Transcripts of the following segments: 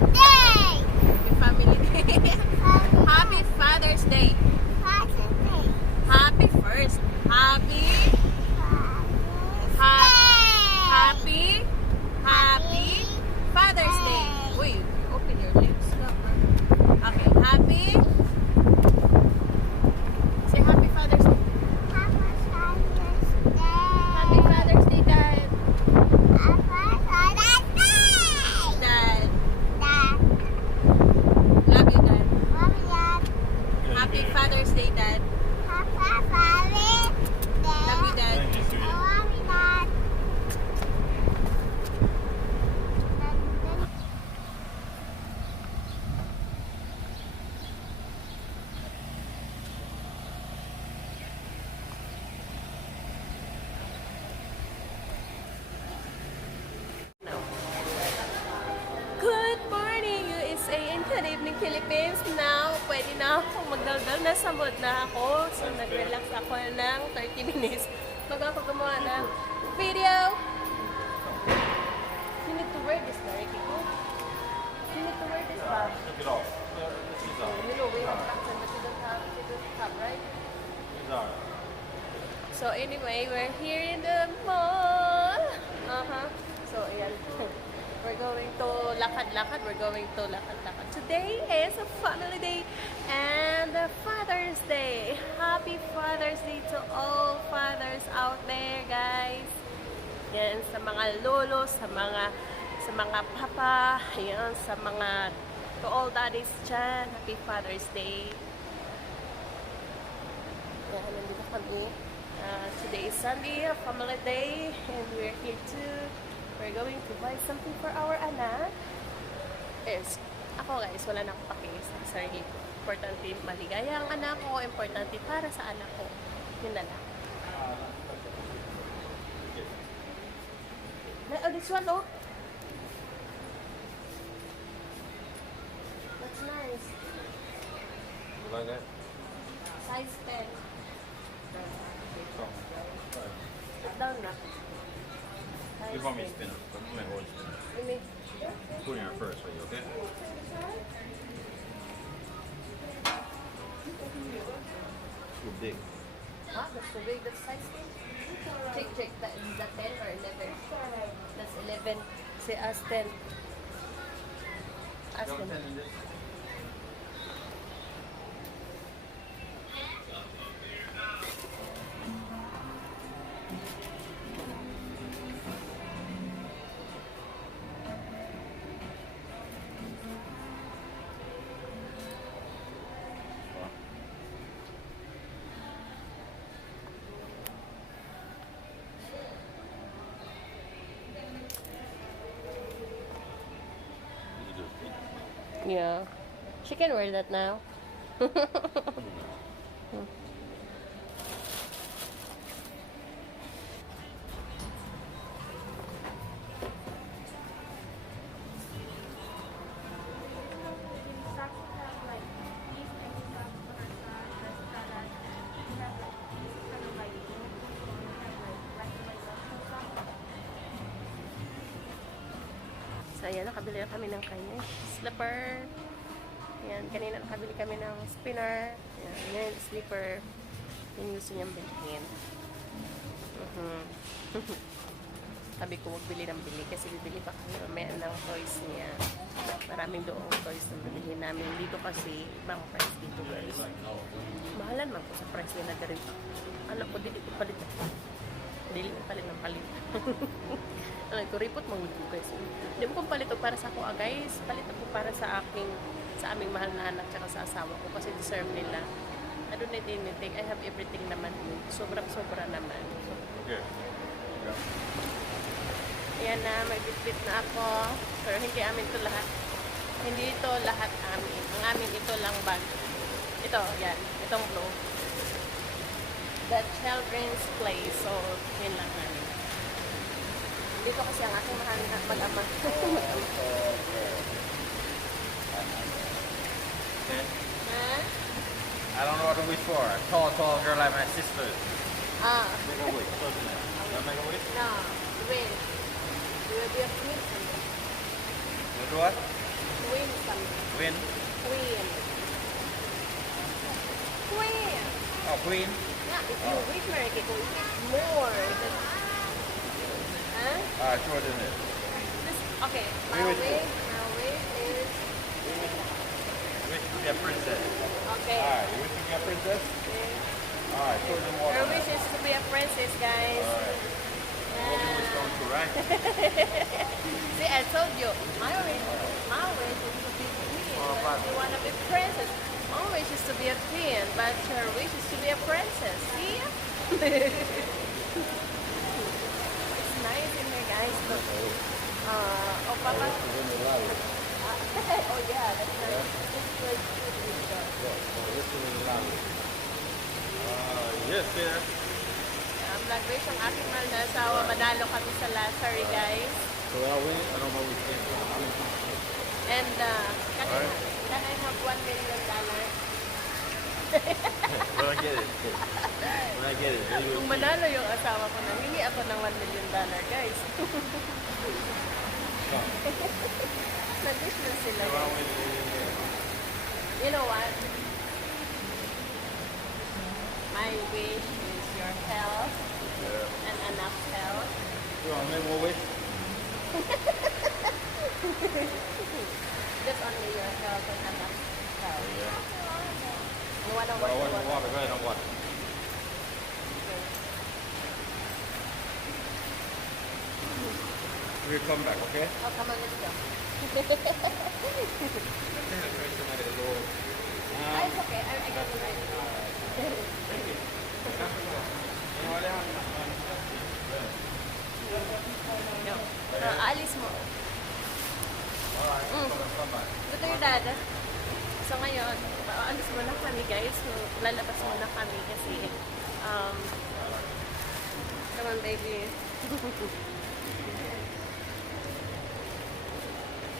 Day! Happy Family Day. Happy Father's Day. Father's Day. Happy first. Happy. Happy. Happy Father's Day. Uy, open your lips. Okay, happy. Say Happy Father's Day. Happy Father's Day, Dad. Dad. Love you, Dad. Happy Father's Day, Dad. Love you, Dad. Good morning, USA and good evening, Philippines. Now, pwede na akong magdaldal na sa mood na ako. So, nag-relax ako ng 30 minutes. Ako gumawa ng video. You need to wear this, Kiko. You need to wear this, ba? Took it off. These are. You know, we have accent, but you don't have, right? These are. So, anyway, we're here in the mall. So, ayan. We're going to lakad-lakad. We're going to lakad-lakad. Today is a family day and Father's Day. Happy Father's Day to all fathers out there, guys. Yan, sa mga lolo, sa mga papa, yan, sa mga to all daddies dyan. Happy Father's Day. Yan, nandito kami. Today is Sunday, a family day, and we're here too. We're going to buy something for our anak. Yes, ako guys, wala na akong paki sa sarili ko. Importante maligaya ang anak ko, importante para sa anak ko. Yun na lang. Oh, this one, oh. That's nice. You like that? Size 10. So, Put down na. you want me to spin it? I'm going to hold it. Give me. Put it in first, are you okay? Too big. Ah, that's too big. That's size 10. Check. That is that 10 or 11? That's 11. Say ask 10. Ask 10. Yeah. She can wear that now. So, ayan, nakabili na kami ng kanya slipper. Ayan, kanina nakabili kami ng spinner. Ayan, yan, slipper. Yung gusto niyang bilhin. Sabi ko, huwag bili ng bili kasi bibili pa kami mamaya ng toys niya. Maraming doong toys na bilhin namin. Dito kasi, ibang price dito, guys. Mahalan man po sa price nila na rin. Alam ko, dili ko palit. Dili ko palit ng palit. Alam ko, report mga ko guys. Hindi mo kong palit para sa ako, guys. Palit ako para sa aming mahal na anak tsaka sa asawa ko kasi deserve nila. I don't need anything. I have everything naman. Sobrang-sobra naman. Okay. Ayan na, may bitbit na ako. Pero hindi amin ito lahat. Hindi ito lahat amin. Ang amin ito lang bag. Ito, yan. Itong blue. The children's play. So, yun lang namin. Dito kasi ang aking mahal na mag-ama. Huh? I don't know what to wish for. A tall girl like my sisters. Ah. Make a wish. Doesn't it? You want to make a wish? No. Wait. You will be a prince. You do what? We something. Queen. Queen. Queen. Oh, Queen. Yeah, if you wish, Marike, kung wish more. Huh? Short than this. Okay, my We wish wish is... Wish to be a princess. Okay. Alright, you wish to be a princess? Alright, short than more. Her wish is to be a princess, guys. Alright. What you wish going to, right? See, I told you, my wish is to be queen, but you want to be princess. My wish is to be a queen, but her wish is to be a princess. See? It's nice in here, guys. Look. Oh, Papa. Oh, yeah, that's nice. Yes, yeah. Nag-wish ang aking mahal na asawa. Manalo kami sa lottery, guys. So I win? I don't know which game. And can I have $1 million? When I get it. When I get it. Kung manalo yung asawa ko, nangingi ako ng $1 million, guys. Nag-wish na sila. You know what? My wish is your health and enough health. You want to make more wish? Just only your health and enough health. You wanna I watch want the water. Go ahead and water. Okay. We'll come back, okay? Oh, come on, let's go. It's okay. I got it right. No. Alis mo. Ito yung dada. So ngayon, alis muna kami, guys. So, lalabas muna kami kasi come on, baby.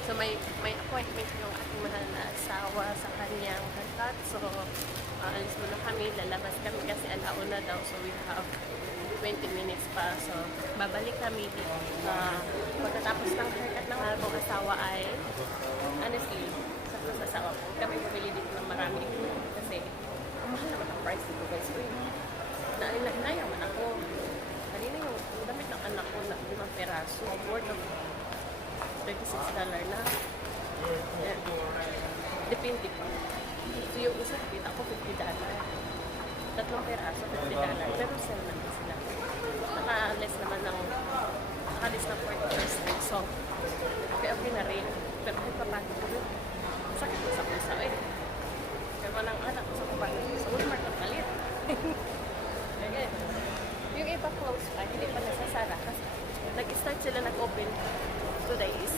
So may appointment yung aking mahal na asawa sa kanyang hatat. So alis muna kami, lalabas kami kasi alauna daw. So we have 20 minutes pa. So babalik kami dito. Pagkatapos ng haircut ng akong asawa ay honestly, sa asawa ko, kami bumili dito ng marami. Kasi ang mahal naman ang price dito, guys. Nayaman ako. Kanina yung damit ng anak ko na 5 peraso. Worth of $36 na. Yan. Depende pa. So yung isa, kita ko $50. 3 peraso, $50. Pero sell naman sila. Naka-less naman ng 40%. So, okay na rin. Pero kahit papagod ko rin. Sakit ko sa pusa eh. Pero walang anak ko sa papagod ko. Sa Walmart ang palit. Yung iba close pa, hindi pa nasasara. Kasi nag-start sila nag-open 2 days.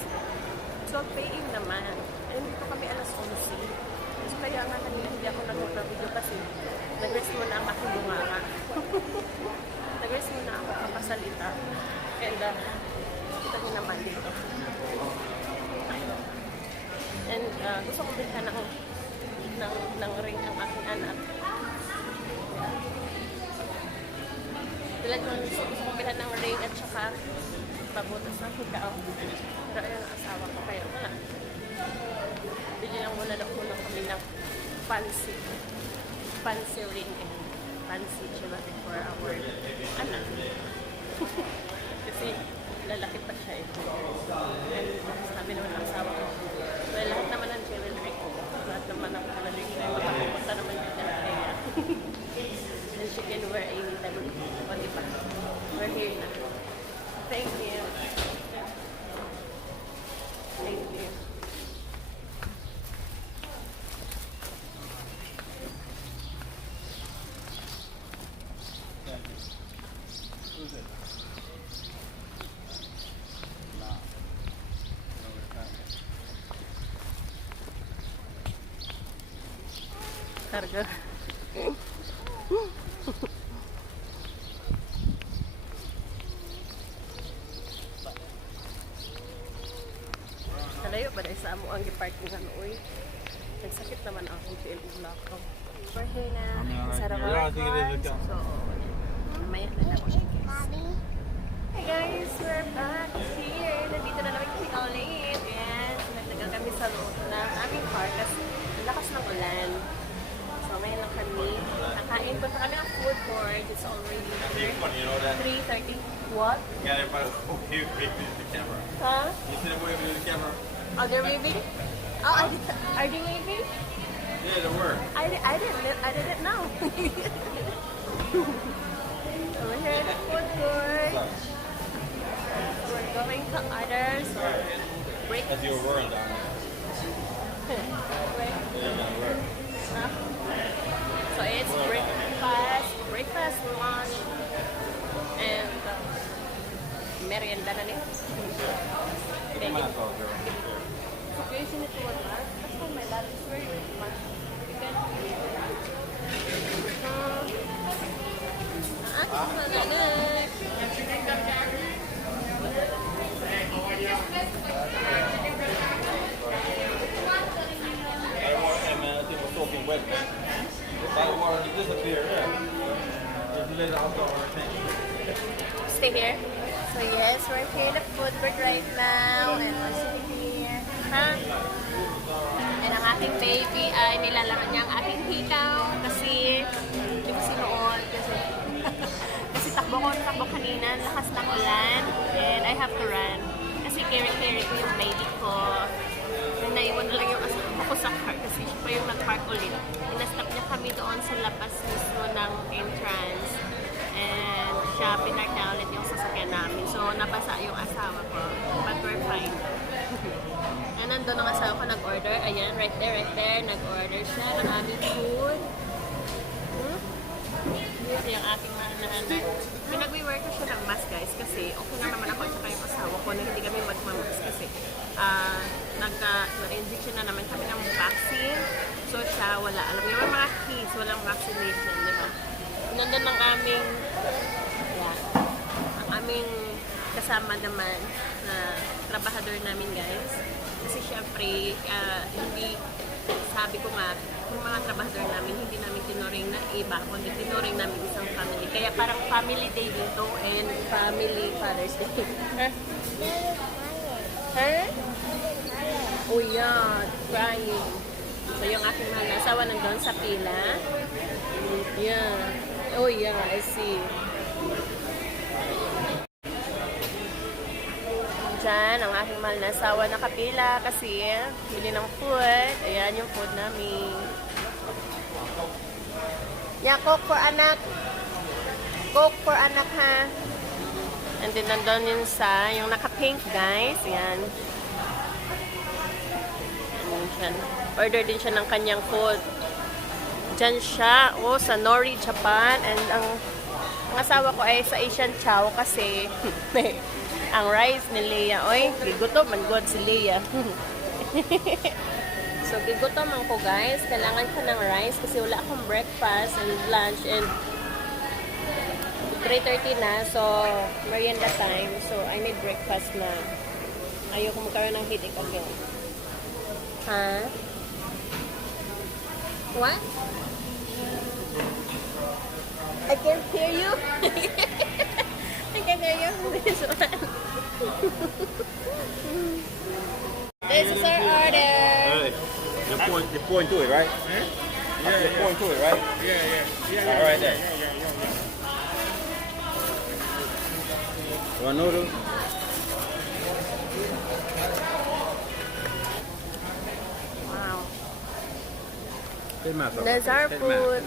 So, paying naman. And dito kami alas 11. So, kaya nga kanina hindi ako nag-video kasi nag-rest muna ang aking bunganga. Nag-rest muna ako kapasalita. And, kita niyo naman dito. And, gusto ko bilhan ng ring ang aking anak. Tulad ko, gusto ko bilhan ng ring at saka pabutas ng hikaw. Pero ayun ang asawa ko. Kaya wala. Bili lang muna kami ng fancy ring and fancy jewelry for our anak. Kasi lalaki pa siya eh. And sabi naman ng asawa ko, well, lahat naman ng jewelry ko. Lahat naman ng jewelry ko. Makapunta naman yung dalaga. And she can wear anytime. O diba? We're here na. Thank you. Thank you. Karga. Nalayo ba dahil sa amo ang giparking nga nooy? Nagsakit naman ang akong PLU lakaw. We're here na sa Rawal Farms. So, may na ako siya, guys. Mommy. Hey guys, we're back here. Nandito na namin kasi ulit. Yes, nagtagal kami sa loob ng What? You got everybody waving to the camera. Huh? You see them waving to the camera? Oh, they're waving? Oh, are they waving? Yeah, they were. I didn't know. Over here at the food court. We're going to others. Break. That's your word down there. Break. Huh? So it's breakfast, lunch, and merienda na niya. Come on, girl. Situation ito wala. That's why my dad is very much. You can That water, hey man, that thing was soaking wet, man. That water just disappeared, yeah. Just let it out our tank. stay here. So yes, we're here in the food court right now and we're sitting here. Huh? And ang aking baby ay nilalaro niya ang aking hikaw kasi hindi ko sinuot kasi kasi takbo kanina, lakas ng ulan and I have to run kasi carry ko yung baby ko and naiwan na lang yung asawa ko sa car kasi siya pa yung nag-park ulit. Inastop niya kami doon sa labas mismo ng entrance and siya pinark na ulit yung sasakyan namin. So nabasa yung asawa ko but we're fine. And nandun ang asawa ko nag-order. Ayan, right there. Nag-order siya ng aming food. Ito yung aking mahal na anak. Pinag-wear ko siya ng mask, guys, kasi okay lang naman ako at saka yung asawa ko na hindi kami magmamask kasi nag-injection na naman kami ng vaccine. So siya, wala. Alam niyo, mga kids, walang vaccination, di ba? Nandun ang aming kasama naman na trabahador namin, guys. Kasi syempre, hindi, sabi ko nga, yung mga trabahador namin, hindi namin tinuring na iba, kundi tinuring namin isang family. Kaya parang family day dito and family Father's Day. Huh? Oh yeah, crying. So yung aking mahal na asawa nandun sa pila. Yeah. Oh yeah, I see. Diyan, ang aking mahal na asawa nakapila kasi bili ng food. Ayan yung food namin. Yeah, Coke for anak. Coke for anak, ha? And then, nandun yun sa, yung naka-pink, guys. Ayan. Ayan dyan. Order din siya ng kanyang food. Diyan siya, sa Nori, Japan. And ang asawa ko ay sa Asian Chow kasi ang rice ni Leia. Oy, gigutom man god si Leia. So, gigutom man ko, guys. Kailangan ko ng rice kasi wala akong breakfast and lunch and 3:30 na. So, merienda time. So, I need breakfast na. Ayoko magkaroon ng headache again. Huh? What? I can't hear you. I can hear you. This one. This is our order. Hey, you're pouring to it, right? You're pouring to it, right? Yeah. All right there. Want noodles? Wow. There's our food.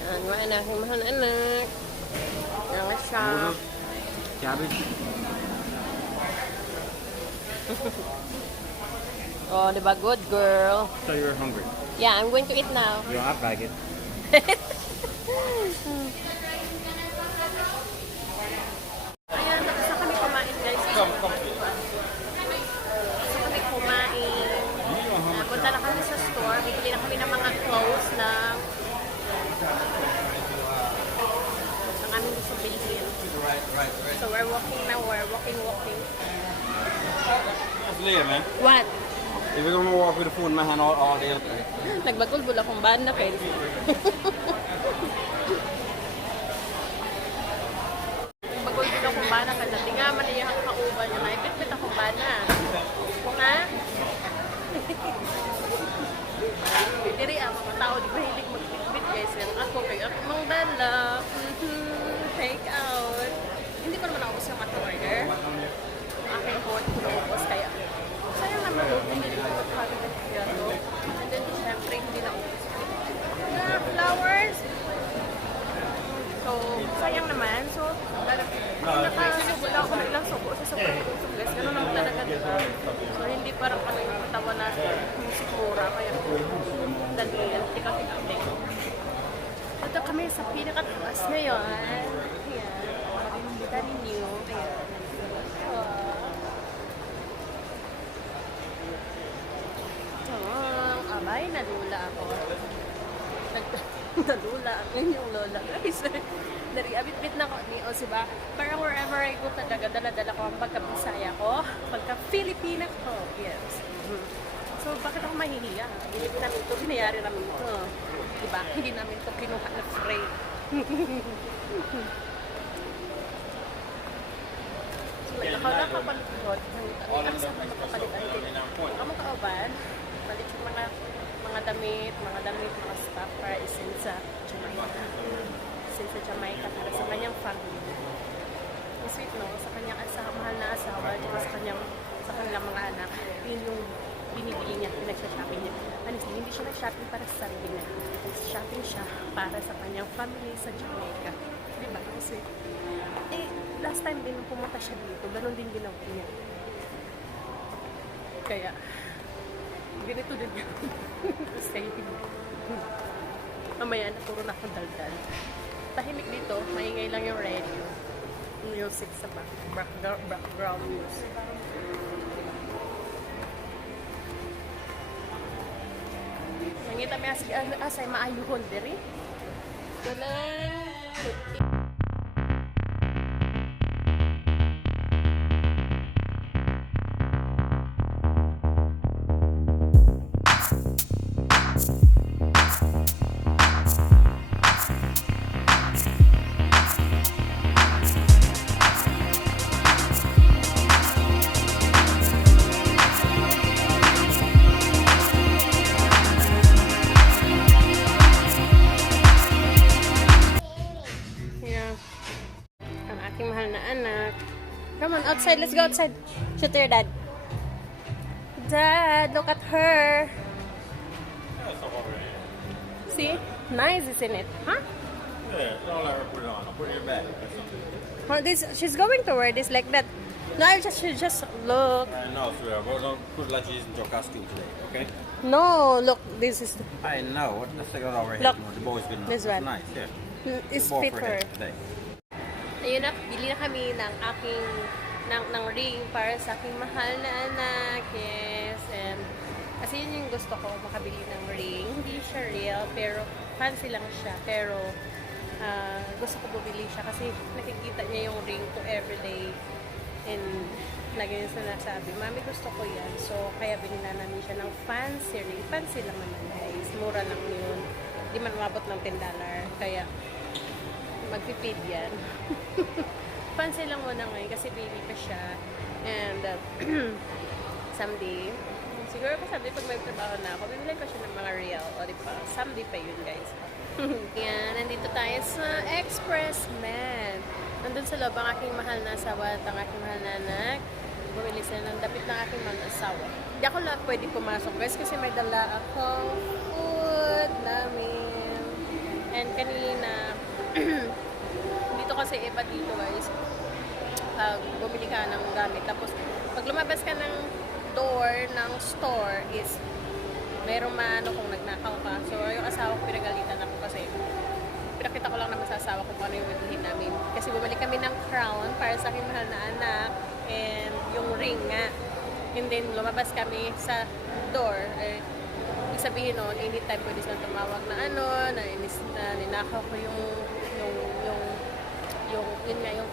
Yan, wala na aking mahal na anak. Yan ang shop. Cabbage. Oh, diba? Good girl. So you're hungry. Yeah, I'm going to eat now. You don't act like it. Ayan, gusto kami kumain, guys. Come. Gusto kami kumain. Punta na kami sa store. Bibili na kami ng mga clothes na ang aming gusto bilhin. Right. So we're walking now. We're walking. That's Leah, man. What? If you're gonna walk with the food in my hand all day, Nagbagulbul akong banda, Ken. Nagbagulbul akong banda, Ken. Dati nga, maniyahang kauban niya. Naibit-bit akong banda. Ha? Diri, mga tao, di ba hilig magbit-bit, guys. Ako, kaya ako mang dala. Parang ano yung katawan na sikmura. Kaya, dali, tika-tika. Ito kami sa pinakataas ngayon. Ayan. Makikita ninyo. Ayan. Abay, nadula ako. Nadula ang inyong lola. Guys, nariabit-bit na ko ni o diba? Parang wherever I go talaga, dala-dala ko ang pagka-Bisaya ko, pagka-Filipina ko. Yes. So, bakit ako mahihiya? Hindi namin ito, binayari namin ito. Diba? Hindi namin ito kinuha na free. So, nakapalugod. Ang sama magkapalitan din. Ang makauban, balik yung mga damit, mga stuff para isin sa Jamaica. Isin sa Jamaica para sa kanyang family. Ang sweet, no? Sa kanyang mahal na asawa, at sa kanilang mga anak. Yun yung binibili niya, pinagsha-shopping niya. Honestly, hindi siya nag-shopping para sa sarili niya. Nag-shopping siya para sa kanyang family sa Jamaica. Diba? Kasi, last time din nung pumunta siya dito, ganun din ginawa niya. Kaya, ganito din yun. Stay. Mamaya na puro na akong daldal. Tahimik dito, maingay lang yung radio. Music sa background music. Nangita may asay maayuhon diri. Galang. Mahal na anak. Come on, outside. Let's go outside. Shoot your dad. Dad, look at her. See? Nice, isn't it? Huh? Yeah, don't let her put it on. I'll put it in your bag. Well, she's going to wear this like that. No, she just look. I know, sweetheart, but don't put it like she's in your costume today, okay? No, look, this is. I know. Let's take it over here. Look, The boy's good enough. this one. It's nice, yeah. It's Good ball fit for her. today. Ayun na, bili na kami ng aking ng ring para sa aking mahal na anak. Yes, and kasi yun yung gusto ko, makabili ng ring. Hindi siya real, pero fancy lang siya. Pero gusto ko bumili siya kasi nakikita niya yung ring ko everyday. And lagi yung sinasabi, Mami, gusto ko yan. So, kaya binila namin siya ng fancy ring. Fancy lang naman, guys. Mura lang yun. Hindi man umabot ng $10. Kaya, magpipid yan. Fancy lang muna ngayon kasi baby pa siya. And someday, siguro pa someday pag may trabaho na ako, bibili ko siya ng mga real. O diba? Someday pa yun, guys. Yan, nandito tayo sa Expressman. Nandun sa loob ang aking mahal na asawa at ang aking mahal na anak. Bumili sila ng dapit ng aking mahal na asawa. Hindi ako lang pwede pumasok, guys, kasi may dala akong food namin. And kanina, dito kasi iba dito, guys. Bumili ka ng gamit. Tapos, pag lumabas ka ng door ng store is merong maano kung nagnakaw ka. So, yung asawa ko pinagalitan ako kasi pinakita ko lang naman sa asawa ko kung ano yung bibilhin namin. Kasi bumalik kami ng crown para sa aking mahal na anak and yung ring nga. And then, lumabas kami sa door. Ibig sabihin nun, anytime pwede silang tumawag na ano, na ninakaw ko yung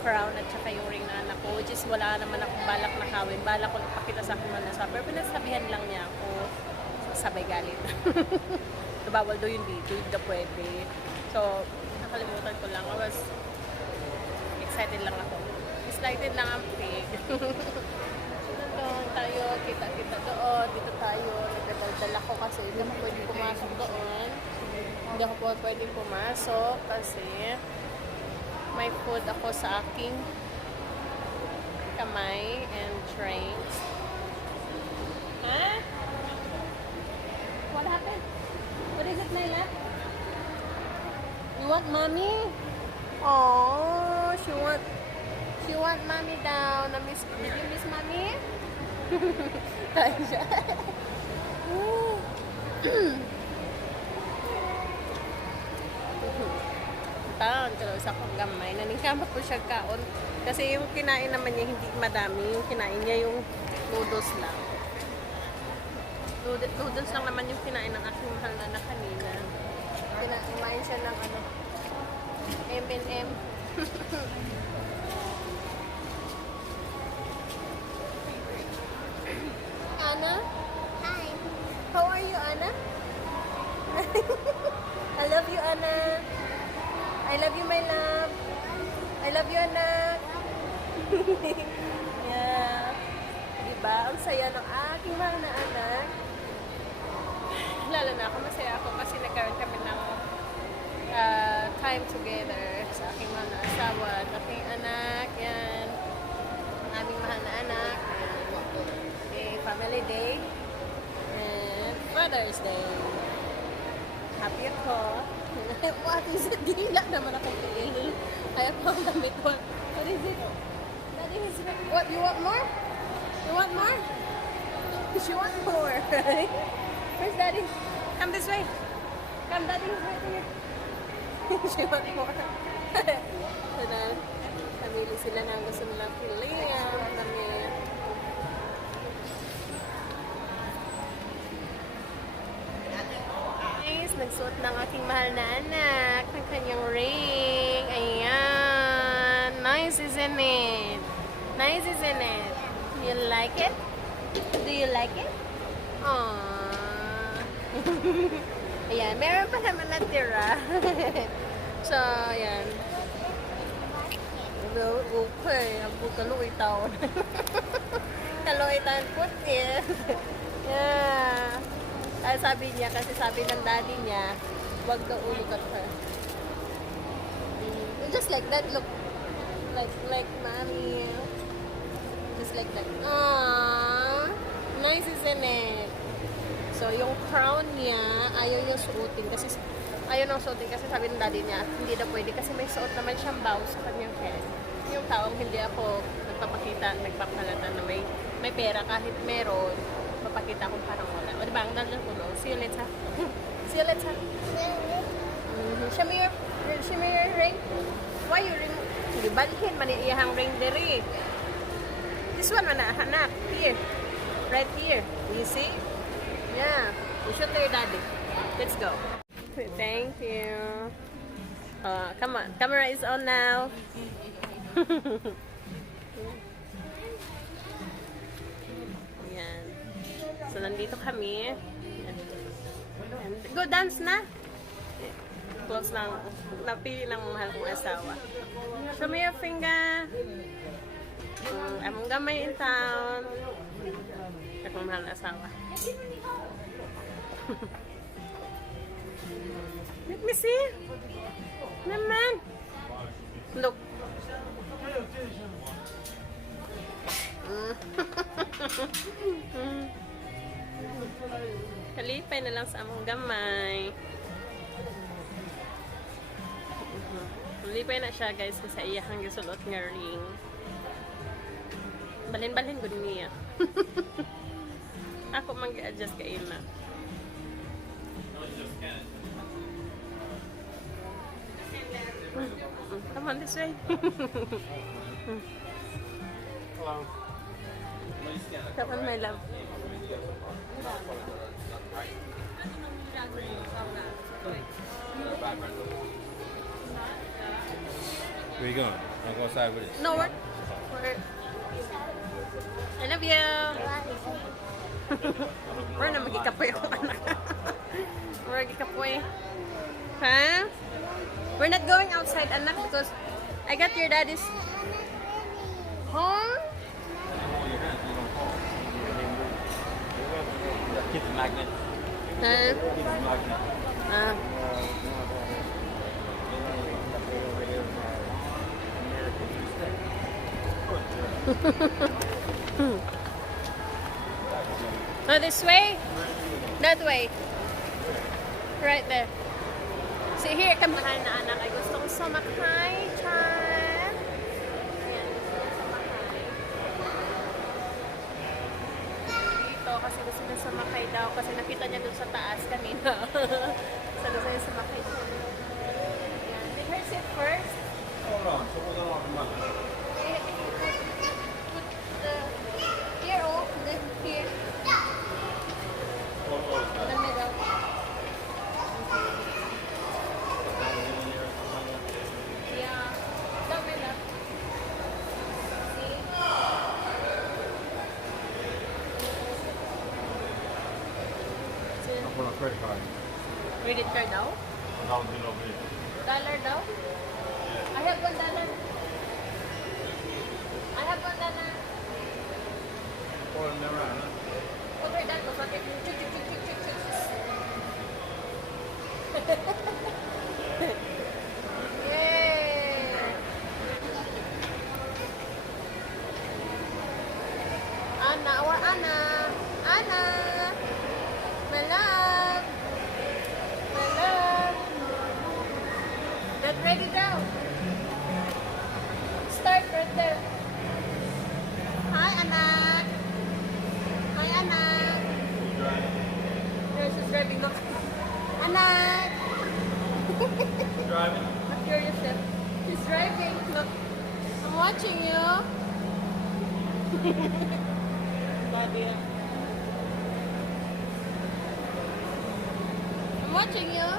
crown at saka yung ring na anak ko, which is wala naman akong balak na kawin. Balak ko pakita sa aking mga nasabi. Pero pinasabihan lang niya ako, sabay galit. Bawal daw yun dito, hindi na pwede. So, nakalimutan ko lang. I was excited lang ako. Excited lang ang pig. Doon tayo, kita-kita doon. Dito tayo, nagdadal ako kasi hindi ako pwede pumasok doon. Hindi ako pwede pumasok kasi may food ako sa aking kamay and drinks. Huh? What happened? What is it, Naila? You want mommy? Oh, she want mommy down. Did you miss mommy? Kain siya. Taon, pero sa kong gamay. Naningkamot po siya kaon. Kasi yung kinain naman niya hindi madami. Yung kinain niya yung noodles lang. Noodles lang naman yung kinain ng aking mahal na anak kanina. Kumain siya ng ano, M&M. Anna? Hi. How are you, Anna? I love you, Anna. I love you, my love. I love you, anak. Yeah. Diba? Ang saya ng aking mahal na anak. Lalo na ako, masaya ako kasi nagkaroon kami ng time together sa aking mahal na asawa at aking anak. Yan. Ang aming mahal na anak. Yan. Okay, family day. And Father's Day. Happy ako. What is it? Dila naman ako kail. Kaya po ang damit ko. What is it? Daddy is it? What? You want more? You want more? She wants more. Where's Daddy? Come this way. Come, Daddy is right here. She wants more. So na, namili sila ng gusto nilang pilihan. Damit. Nagsuot ng aking mahal na anak ng kanyang ring. Ayan. Nice, isn't it? Nice, isn't it? You like it? Do you like it? Aww. Ayan. Meron pa naman natira. So, ayan. Okay. Ako kaluoy taon. Kaluoy taon puti. Yeah. Ay, sabi niya, kasi sabi ng daddy niya, wag daw look at her. Just like that, look. Like mommy. Just like that. Aww. Nice, isn't it? So, yung crown niya, ayaw niya suotin. Kasi, ayaw nang suotin kasi sabi ng daddy niya, hindi na pwede kasi may suot naman siyang bow sa kanyang head. Yung taong hindi ako nagpapalata na may pera kahit meron, papakita kung parang wala. O diba, ang dalang ko, no? See you later. See you later. Show me your ring. Why you ring? Sige, balikin man iyahang ring diri. This one man anak. Here. Right here. You see? Yeah. You show to your daddy. Let's go. Thank you. Come on. Camera is on now. Ayan. So, nandito kami. Ayan. Go dance na. Close lang. Napili ng mahal kong asawa. Show me your finger. Among gamay in town. Akong mahal na asawa. Let me see. Naman. Look. Kalipay na lang sa among gamay. Kalipay na siya guys sa iyahang gisulot nga ring. Balin-balin gud niya. Ako man gi-adjust kay ina. Come on this way. Hello. Come on, my love. Where you going? Wanna go outside with us? No, we're I love you. We're na magikapoy ako anak. We're magikapoy. Huh? We're not going outside anak because I got your daddy's home. Keep the magnet. Huh? Keep the magnet. Ah. Oh, this way? That way. Right there. See here, come mahal na anak. Ay gusto kong sumakay, Chan. Ayan, gusto kong sumakay. daw kasi gusto niya sumakay daw kasi nakita niya doon sa taas kanina. So gusto niya sumakay siya. Yan. Make her sit first. Hold on, so we're gonna come on. Put the here, oh, the here. Hold on. In the middle. Yeah. The middle. See? I'll put on credit card. Credit card daw? I'll do it over here. Dollar daw? I have $1. I have $1. Hold them around, huh? Okay, that was okay. Chuk, chuk, chuk, chuk, chuk, chuk. Yay! Anna, our Anna. Anna. My love. My love. Get ready now. Start right there. Hi, Anak. Hi, Anak. There, she's driving. Look. Anak. Driving. I'm curious. She's driving. Look. I'm watching you. Daddy. I'm watching you.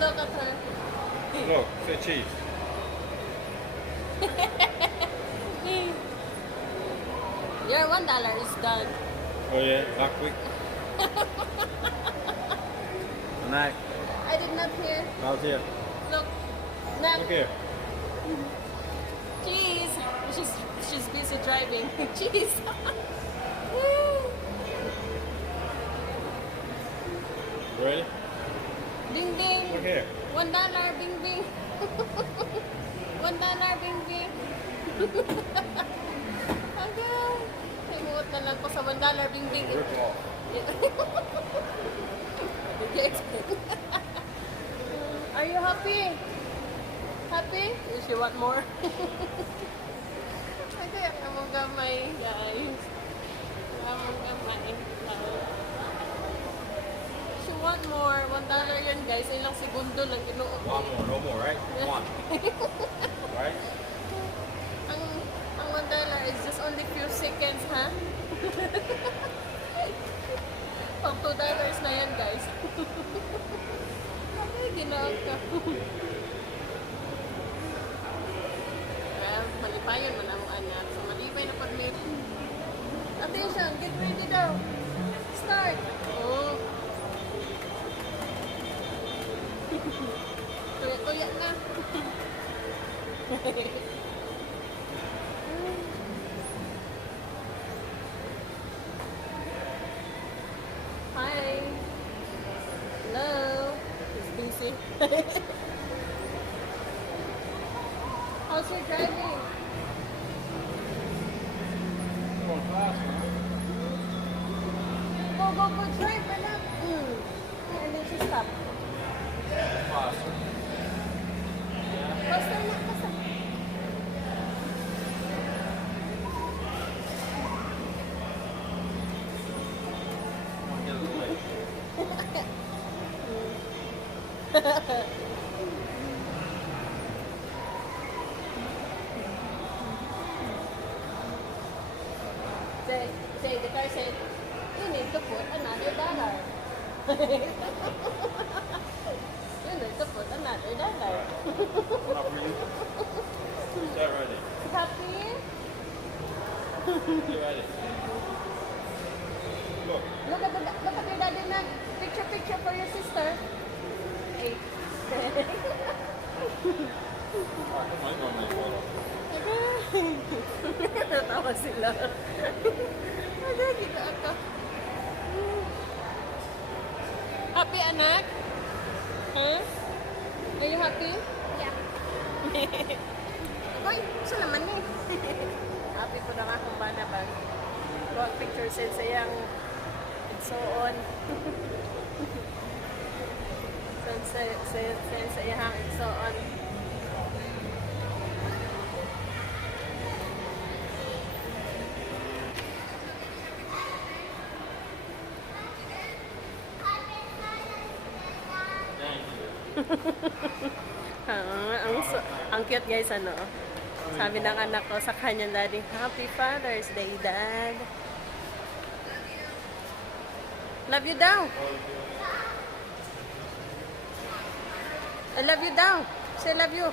Look at her. Look, say cheese. Your $1 is gone. Oh yeah, that quick. Night. I did not hear. Out here. Look. Now, Look here. cheese. She's busy driving. Cheese. Ready? Ding ding. Look here. $1 bing bing. $1 bing bing. Agaw. Himuot na lang ko sa $1 bing bing. Rip off. Are you happy? Happy? If you want more. Okay, among gamay, guys. Among gamay. If you want more, $1 yun, guys. Ilang segundo lang inuot. One more, no more, right? One. Right? Ang $1 is just only few seconds, ha? Pang $2 na yan, guys. Okay, ginaot ka. Well, malipayon man ang anak. So, malipay na pag-meet. Attention, get ready daw. Start. Oh. Tuya-tuya na. Hi. Hello. He's busy. How's your driving? Going fast, man. Go, go, go, drive, anak. And then she stop. Fast. Faster na, faster. Get out of the way. Say, the guy said, you need to put another $1. You need to put another $1. Not really. Get ready. Happy? Get ready. Look. Look at your daddy na. Picture for your sister. 8. Alright, come on, you want my photo. Natawa sila. Aga, gila ako. Happy, anak? Huh? Are you happy? Yeah. Uy, saan naman eh? Happy po na akong bana ba? Luwag picture sa sayang and so on. Sa iyang and so on. Ang cute guys, ano. Sabi ng anak ko sa kanya, Daddy, Happy Father's Day, Dad. Love you daw. I love you daw. Say love you.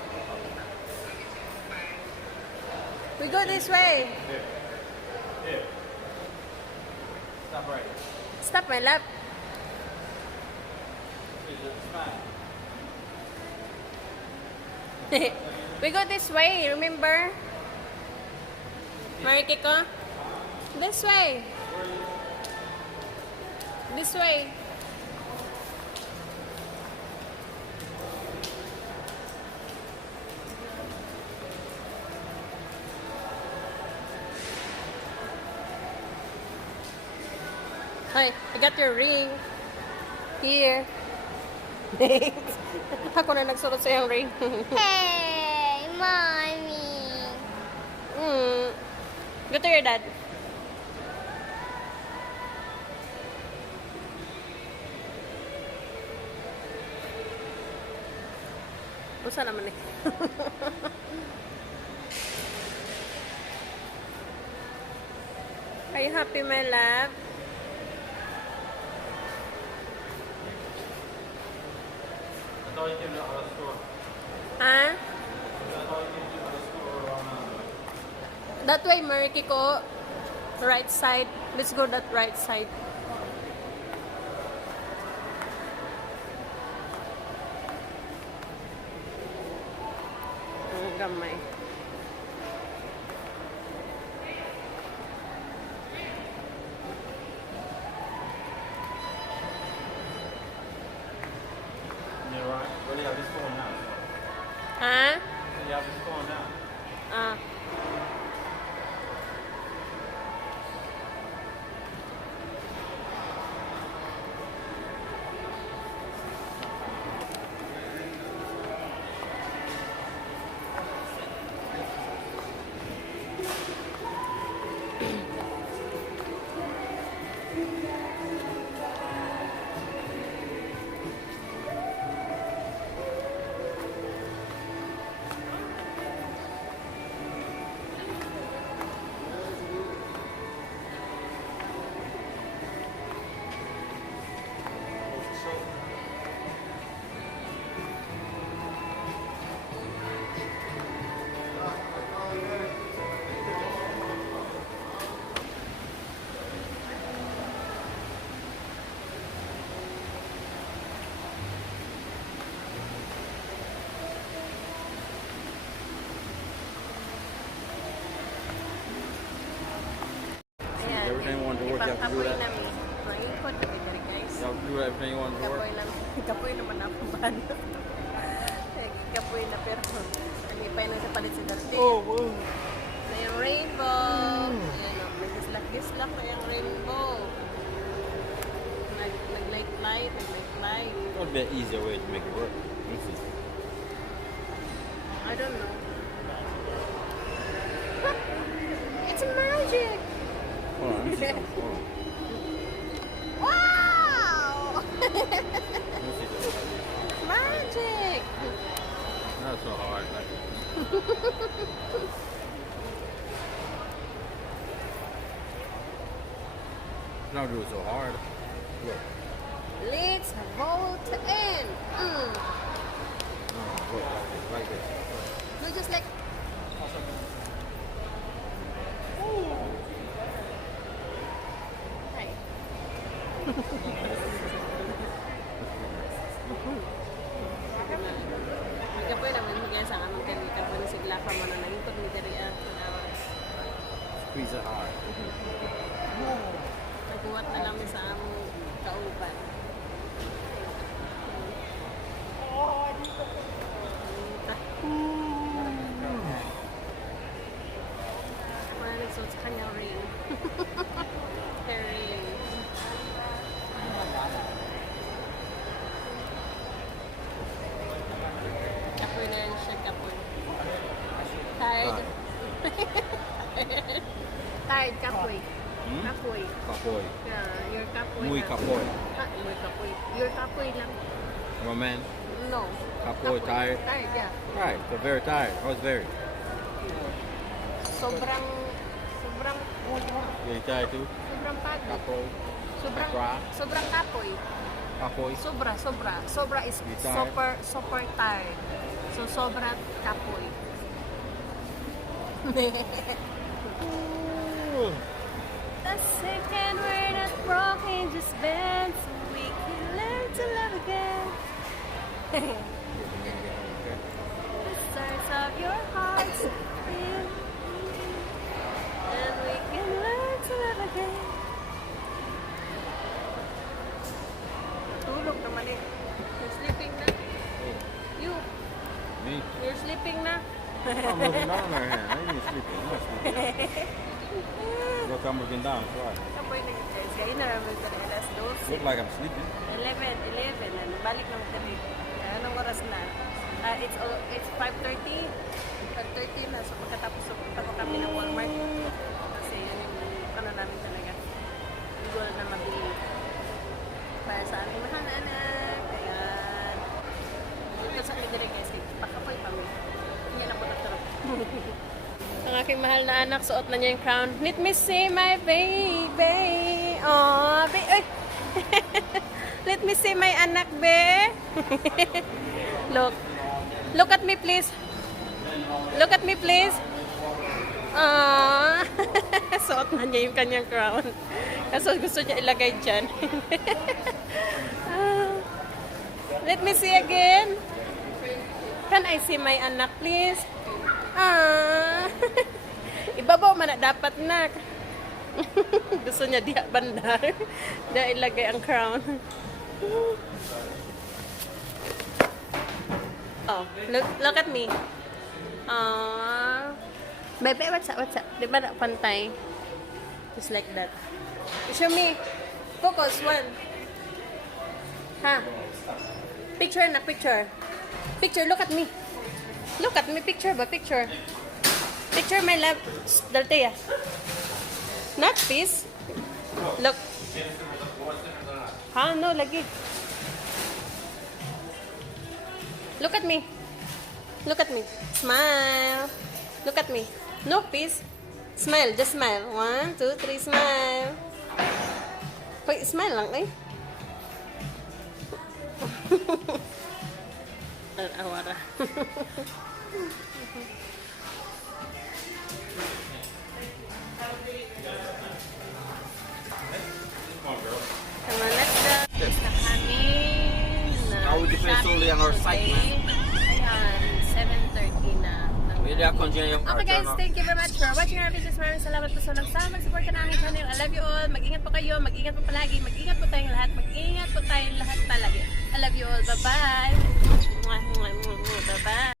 We go this way. Stop right. Stop, my love. We go this way, remember? Marikiko? This way. This way. Hi, I got your ring. Here. Ako na nagsulat sa iyong ring. Hey, mommy. Go to your dad. Usa naman eh. Are you happy, my love? I thought you came to the store. Ha? I thought you came to the store on That way, Marikiko. Right side. Let's go that right side. Ang gamay. Yeah, right. Well, yeah, this phone now. Ha? Yeah, this phone now. Ah. Ayan. Everything you want to work, you have to do Ipangkapoy that. namin. Maikot na dito, guys. You have to do everything you want to work. Kapoy lang. Kapoy naman ako ba? Kapoy na pero hindi pa yun sa palit sa dati. wow. Na yung rainbow. Ayan o. May gislak na yung rainbow. Nag-light-light. Nag-light-light. That would be an easier way to make it work. Let me see. I don't know. It's magic! Hold on, let me see something. Hold on. Wow! Let me see something. Magic! That's so hard. Like, don't do it so hard. Look. Let's vote in! No, look, like this. No, just like... Hi. Kapoy naman higay sa among kami kapoy na sigla ka mo na nangipod mi diri Squeeze it hard. nagbuhat na namin sa among kauban. Wala nagsuot sa kanyang ring. Her ring. Kapoy na yan siya, kapoy. Tired? Tired, kapoy. Hmm? Kapoy. Kapoy. Yeah, your kapoy Muy lang. kapoy. Ah, muy kapoy. Your kapoy lang. I'm a man. No. Kapoy, tired. Tired, yeah. Right, so very tired. I was very. Sobrang Very tired too. sobrang pagod. Kapoy. Sobrang Kapra. sobrang kapoy. Kapoy. Sobra is You tired? super tired. So sobra kapoy. The second we're not broken, just bend so we can learn to love again. The stars of your hearts feel, and we can learn to love again. Tulog naman eh. You're sleeping na. You, Me? you're sleeping na. I'm looking down right here. I ain't even sleeping. I'm not sleeping. Look, I'm looking down. That's why. Kapoy na yung guys. Kaya na naman sa alas 12. Look like I'm sleeping. 11. Ano, balik ng tabi. Anong oras na? It's 5:30. 5:30 na. So pagkatapos pupunta ko kami ng Walmart. Kasi yun yung ano namin talaga. Goal na mabili. Para sa aming mahal na anak. Kaya dito sa akin direct kasi pakapoy pa mo. Hindi na po natulog. Ang aking mahal na anak, suot na niya yung crown. Let me see my baby. Aww, baby. Let me see my anak, be. Look at me, please. Look at me, please. Aww. Suot na niya yung kanyang crown. Kasi gusto niya ilagay dyan. Let me see again. Can I see my anak, please? Ibabaw man na dapat na. Gusto niya diha banda. Diha ilagay ang crown. Oh, look at me. Bebe, what's up? Di ba na pantay? Just like that. Show me. Focus, one. Ha? Picture na, picture. Picture, look at me. Look at me, picture ba? Picture. Picture my love. Daltea. Not peace. Look. Ha? No, lagi. Look at me. Look at me. Smile. Look at me. No peace. Smile. Just smile. 1, 2, 3, smile. Wait, smile lang eh. Awara. Come on, let's go. Yes. Na kami. I will depend solely on our site, man. Ayan, 7:30 na. Maybe I'll continue our Okay guys, channel. thank you very much for watching our videos. Maraming salamat po sa nagsama-support ka na aming channel. I love you all. Mag-ingat po kayo. Mag-ingat po palagi. Mag-ingat po tayong lahat. Mag-ingat po tayong lahat talaga. I love you all. Bye-bye.